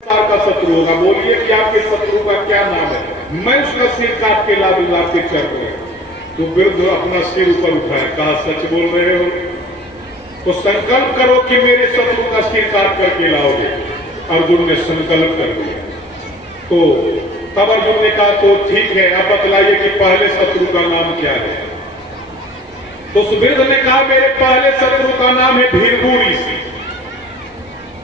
का शत्रु होगा। बोलिए कि आपके शत्रु का क्या नाम है? मैं उसका सिर काट के ला दूंगा आपके चरणों में। तो वृद्ध अपना सिर ऊपर उठाए, कहा सच बोल रहे हो? तो संकल्प करो कि मेरे शत्रु का सिर काट करके लाओगे। अर्जुन ने संकल्प कर दिया। तो तब अर्जुन ने कहा तो ठीक है, अब बतलाइए कि पहले शत्रु का नाम क्या है? तो उस वृद्ध ने कहा मेरे पहले शत्रु का नाम है भीरभू ऋषि।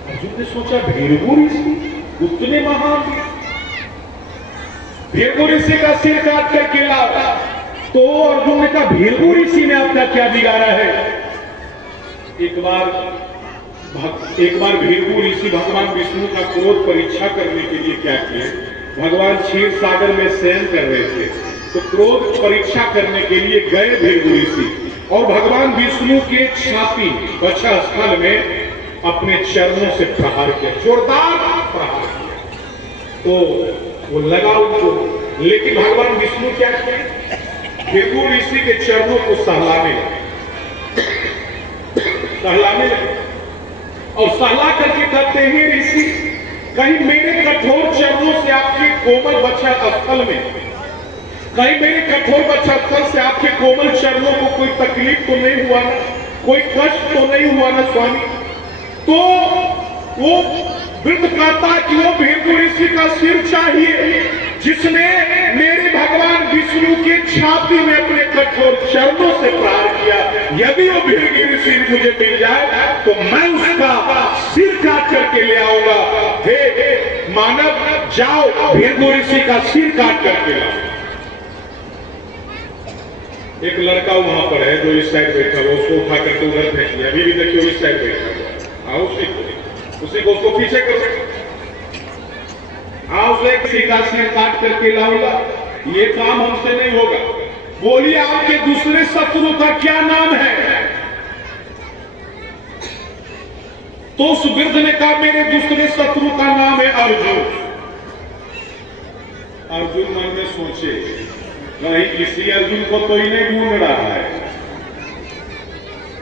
अर्जुन ने सोचा भीरभू ऋषि उतने महान, भीरभू ऋषि का सिर काट करके लाओ। तो अर्जुन ने कहा भीरभू ऋषि ने आपका क्या बिगाड़ा है? एक बार भीरभू ऋषि भगवान विष्णु का क्रोध परीक्षा करने के लिए क्या किए? भगवान क्षीर सागर में शयन कर रहे थे, तो क्रोध परीक्षा करने के लिए गए भीरभू ऋषि और भगवान विष्णु के छाती वक्ष स्थल में अपने चरणों से प्रहार किया, जोरदार प्रहार किया। तो वो लगा उनको, लेकिन भगवान विष्णु क्या किए? भीरभू ऋषि के चरणों को सहलाने लगे और सहला करके कहते हैं ऋषि कहीं मेरे कठोर चरणों से आपके कोमल वक्ष स्थल में, कहीं मेरे कठोर वक्ष स्थल से आपके कोमल चरणों को कोई तकलीफ तो नहीं हुआ ना, कोई कष्ट तो नहीं हुआ ना स्वामी? तो वो वृद्ध कहता है कि वो भीरभू ऋषि का सिर चाहिए जिसने मेरे भगवान विष्णु के छाती में अपने कठोर चरणों से प्रहार किया। यदि वो भीरभू ऋषि मुझे मिल जाए तो मैं उसका सिर काट करके ले आऊंगा। हे मानव, जाओ भीरभू ऋषि का सिर काट करके लाओ। एक लड़का वहां पर है जो इस साइड बैठा हुआ, उसको उठा करके उधर फेंक दिया। अभी भी देखिए इस साइड बैठा हुआ, उसी को उसको पीछे कर उसे का सिर काट करके लाऊंगा। ये काम हमसे नहीं होगा। बोलिए आपके दूसरे शत्रु का क्या नाम है? तो उस वृद्ध ने कहा मेरे दूसरे शत्रु का नाम है अर्जुन। अर्जुन मन में सोचे कहीं किसी अर्जुन को तो ही नहीं ढूंढ रहा है।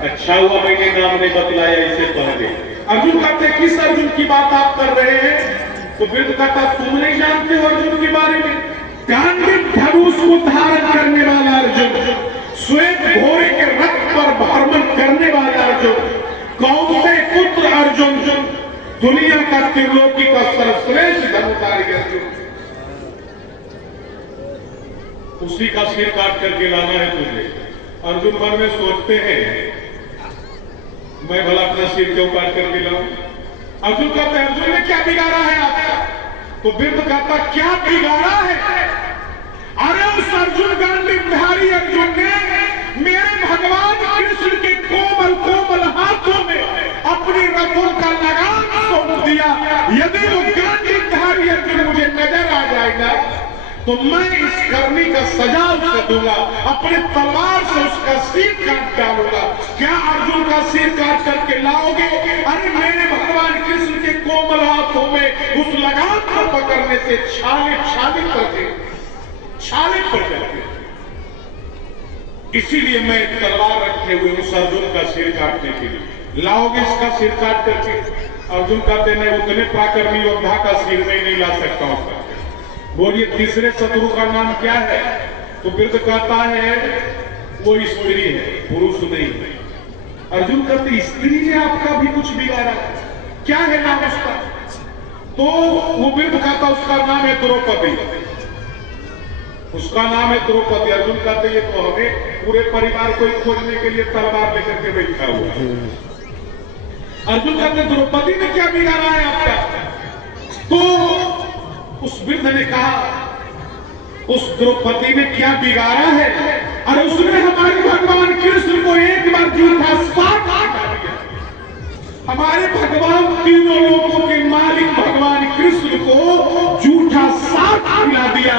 अच्छा हुआ मैंने नाम नहीं बतलाया इससे पहले। अर्जुन कहते किस अर्जुन की बात आप कर रहे हैं? तो वृद्ध कहता तुम नहीं जानते हो अर्जुन के बारे में? गांडीव धनुष को धारण करने वाला अर्जुन, श्वेत घोड़े के रथ पर भ्रमण करने वाला अर्जुन, कौरव पुत्र अर्जुन, दुनिया का त्रिलोकी का सर्वश्रेष्ठ धनुर्धारी अर्जुन, उसी का सिर काट करके लाना है तुझे। अर्जुन मन में सोचते हैं मैं भला अपना सिर क्यों काट करके लाऊं? अर्जुन कहते हैं अर्जुन ने क्या बिगाड़ा है आपका? तो वृद्ध कहता क्या बिगाड़ा है? अरे उस अर्जुन गांडीवधारी अर्जुन ने मेरे भगवान कृष्ण के कोमल कोमल हाथों में अपनी रथों का लगाम सौंप दिया। यदि वो गांडीवधारी अर्जुन मुझे नजर आ जाएगा तो मैं इस करनी का सजा उसको दूंगा, अपने तलवार से उसका सिर काट डालूंगा। क्या अर्जुन का सिर काट करके लाओगे? अरे मेरे भगवान कृष्ण के कोमल हाथों में उस लगाम को पकड़ने से छाले छाले पड़ जाते। इसीलिए मैं तलवार रखे हुए उस अर्जुन का सिर काटने के लिए। लाओगे इसका सिर काट करके? अर्जुन कहते मैं उतने पराक्रमी योद्धा का सिर नहीं ला सकता हूं। बोलिए तीसरे शत्रु का नाम क्या है? तो वृद्ध कहता है वो स्त्री है, पुरुष नहीं है। अर्जुन कहते स्त्री ने आपका भी कुछ बिगाड़ा, क्या है नाम उसका? तो वो वृद्ध कहता उसका नाम है द्रौपदी, उसका नाम है द्रौपदी। अर्जुन कहते ये तो हमें पूरे परिवार को खोजने के लिए तलवार लेकर के बैठा हुआ है। अर्जुन कहते द्रौपदी ने क्या बिगाड़ा है आपका? तो उस वृद्ध ने कहा उस द्रौपदी ने क्या बिगाड़ा है? अरे उसने हमारे भगवान कृष्ण को एक बार जूठा साथ खिला दिया। हमारे भगवान तीनों लोगों के मालिक भगवान कृष्ण को जूठा साथ खिला दिया।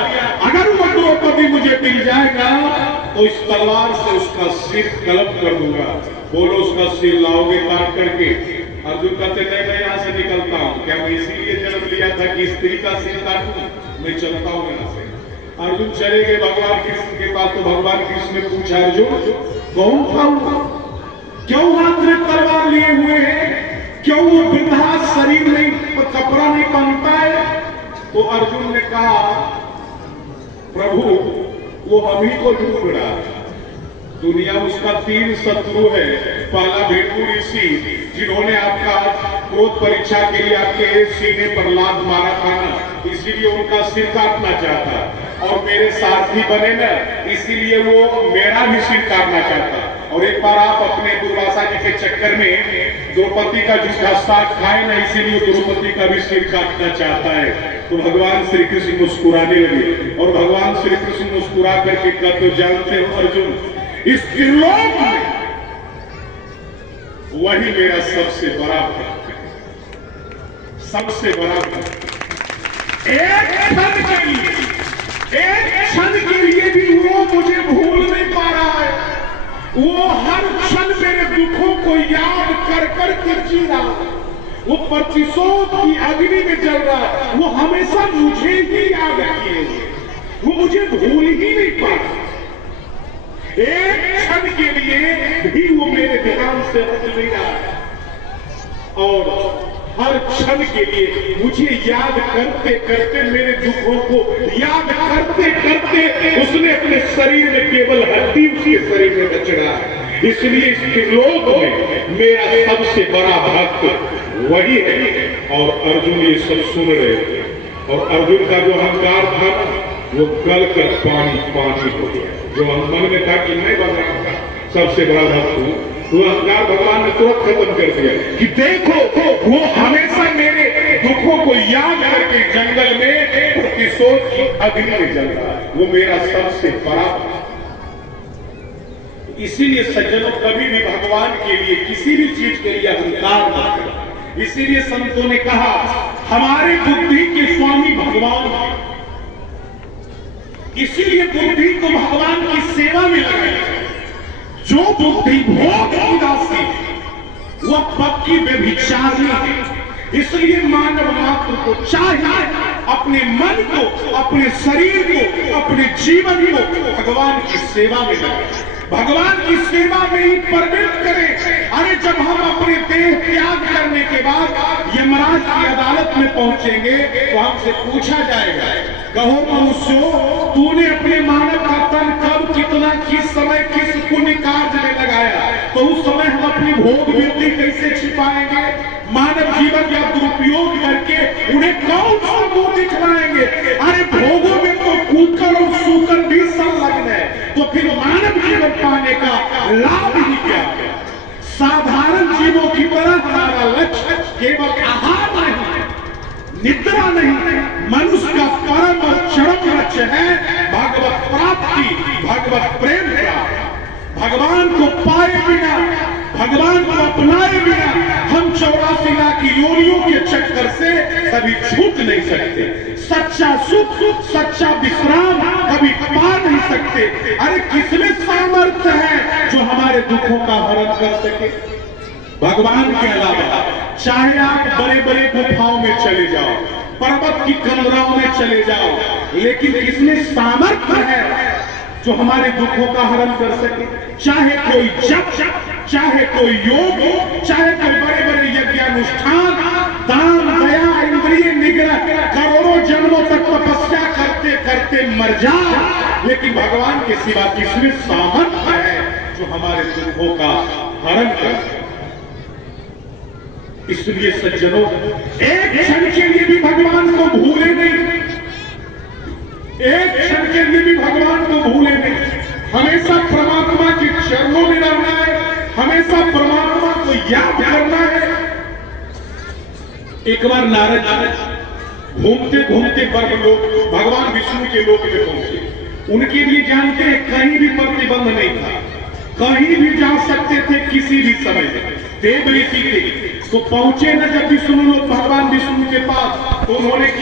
अगर वो द्रौपदी मुझे मिल जाएगा तो इस तलवार से उसका सिर कलम कर दूंगा। बोलो उसका सिर लाओगे काट करके? अर्जुन कहते नहीं मैं यहाँ से निकलता हूँ। क्या मैं इसीलिए जन्म लिया था कि स्त्री का सिर काटूं? मैं चलता हूँ यहाँ से। अर्जुन चले गए भगवान कृष्ण के पास। तो भगवान कृष्ण ने पूछा अर्जुन कौन था? क्यों हाथ में तलवार लिए हुए हैं? क्यों वो वृद्धा शरीर नहीं कपड़ा नहीं पहनता है? तो अर्जुन ने कहा प्रभु वो हम ही को ढूंढ रहा है। दुनिया उसका 3 शत्रु है। पहला भेड़ू ऋषि जिन्होंने आपका क्रोध परीक्षा के लिए आपके सीने पर लात मारा था ना, इसीलिए उनका सिर काटना चाहता। और मेरे सारथी बने ना, इसीलिए वो मेरा भी सिर काटना चाहता। और एक बार आप अपने दुर्वासा जी के चक्कर में द्रौपदी का जूठा साग खाए ना, इसीलिए द्रौपदी का भी सिर काटना चाहता है। तो भगवान श्री कृष्ण मुस्कुराने लगे और भगवान श्री कृष्ण मुस्कुरा करके कहते तो जानते हो अर्जुन, इस त्रिलोक में वही मेरा सबसे बड़ा भक्त है, सबसे बड़ा भक्त। एक क्षण के लिए भी वो मुझे भूल नहीं पा रहा है। वो हर क्षण मेरे दुखों को याद कर कर के जी रहा है। वो प्रतिशोध की अग्नि में जल रहा है। वो हमेशा मुझे ही याद किए, वो मुझे भूल ही नहीं पा रहा। एक क्षण के लिए भी वो मेरे ध्यान से हट नहीं रहा है। और हर क्षण के लिए मुझे याद करते करते, मेरे दुखों को याद करते करते उसने अपने शरीर में केवल हड्डी उसके शरीर में बचड़ा है। इसलिए इस लोक में मेरा सबसे बड़ा भक्त वही है। और अर्जुन ये सब सुन रहे थे और अर्जुन का जो अहंकार था वो गल कर पानी पानी हो गया। जो मन में था कि मैं भगवान का सबसे बड़ा भक्त हूँ, वो अहंकार भगवान ने तुरंत खत्म कर दिया कि देखो वो हमेशा मेरे दुखों को याद करके जंगल में प्रतिशोध की अग्नि में जल रहा है। वो मेरा सबसे बड़ा। इसीलिए सज्जनों, कभी भी भगवान के लिए किसी भी चीज के लिए अहंकार न करें। इसीलिए संतों ने कहा हमारी बुद्धि के स्वामी भगवान हैं। इसीलिए बुद्धि को भगवान की सेवा में लगाई। जो बुद्धि भोग की दासी वह पक्की व्यभिचारिणी है। इसलिए मानव मात्र को चाहिए अपने मन को, अपने शरीर को, अपने जीवन को भगवान की सेवा में लगाए, भगवान की सेवा में ही प्रवृत्त करें। अरे जब हम अपने देह त्याग करने के बाद यमराज की अदालत में पहुंचेंगे तो हमसे पूछा जाएगा, कहो मनुष्यों, तूने अपने मानव का तन कब, कितना, किस समय, किस पुण्य कार्य में लगाया? तो उस समय हम अपनी भोग वृत्ति कैसे छिपाएंगे? मानव जीवन का दुरुपयोग करके उन्हें कौन सा मुंह दिखलाएंगे? अरे भोगों में तो कूकर और सूकर भी संलग्न है, तो फिर मानव जीवन पाने का लाभ ही क्या है? साधारण जीवों की तरह हमारा लक्ष्य केवल आहार नहीं, निद्रा नहीं, मनुष्य का परम और चरम लक्ष्य है भगवत प्राप्ति, भगवत प्रेम प्राप्ति। भगवान को पाए बिना, भगवान को अपनाए बिना हम 84 लाख योनियों के चक्कर से कभी छूट नहीं सकते। सच्चा सुख, सच्चा विश्राम कभी पा नहीं सकते। अरे किसमें सामर्थ्य है जो हमारे दुखों का हरण कर सके? भगवान के अलावा चाहे आप बड़े बड़े गुफाओं में चले जाओ, पर्वत की कंदराओं में चले जाओ, लेकिन किसमें सामर्थ्य है जो हमारे दुखों का हरण कर सके? चाहे कोई जप, चाहे कोई योग, चाहे कोई बड़े बड़े यज्ञानुष्ठान, दान, दया, इंद्रिय निग्रह, करोड़ों जन्मों तक तपस्या करते करते मर जाओ, लेकिन भगवान के सिवा किसमें सामर्थ्य है जो हमारे दुखों का हरण कर? इसलिए सज्जनों, एक क्षण के लिए भी भगवान को भूले नहीं, एक क्षण के लिए भी भगवान को भूले नहीं। हमेशा परमात्मा के चरणों में रहना है, हमेशा परमात्मा को याद करना है। एक बार नारद घूमते घूमते लोग भगवान विष्णु के लोक में पहुंचे। उनके लिए जानते हैं कहीं भी प्रतिबंध नहीं था, कहीं भी जा सकते थे किसी भी समय। देव ऋषि थे तो पहुंचे न जब विष्णु लोग भगवान विष्णु के पास, तो उन्होंने क्या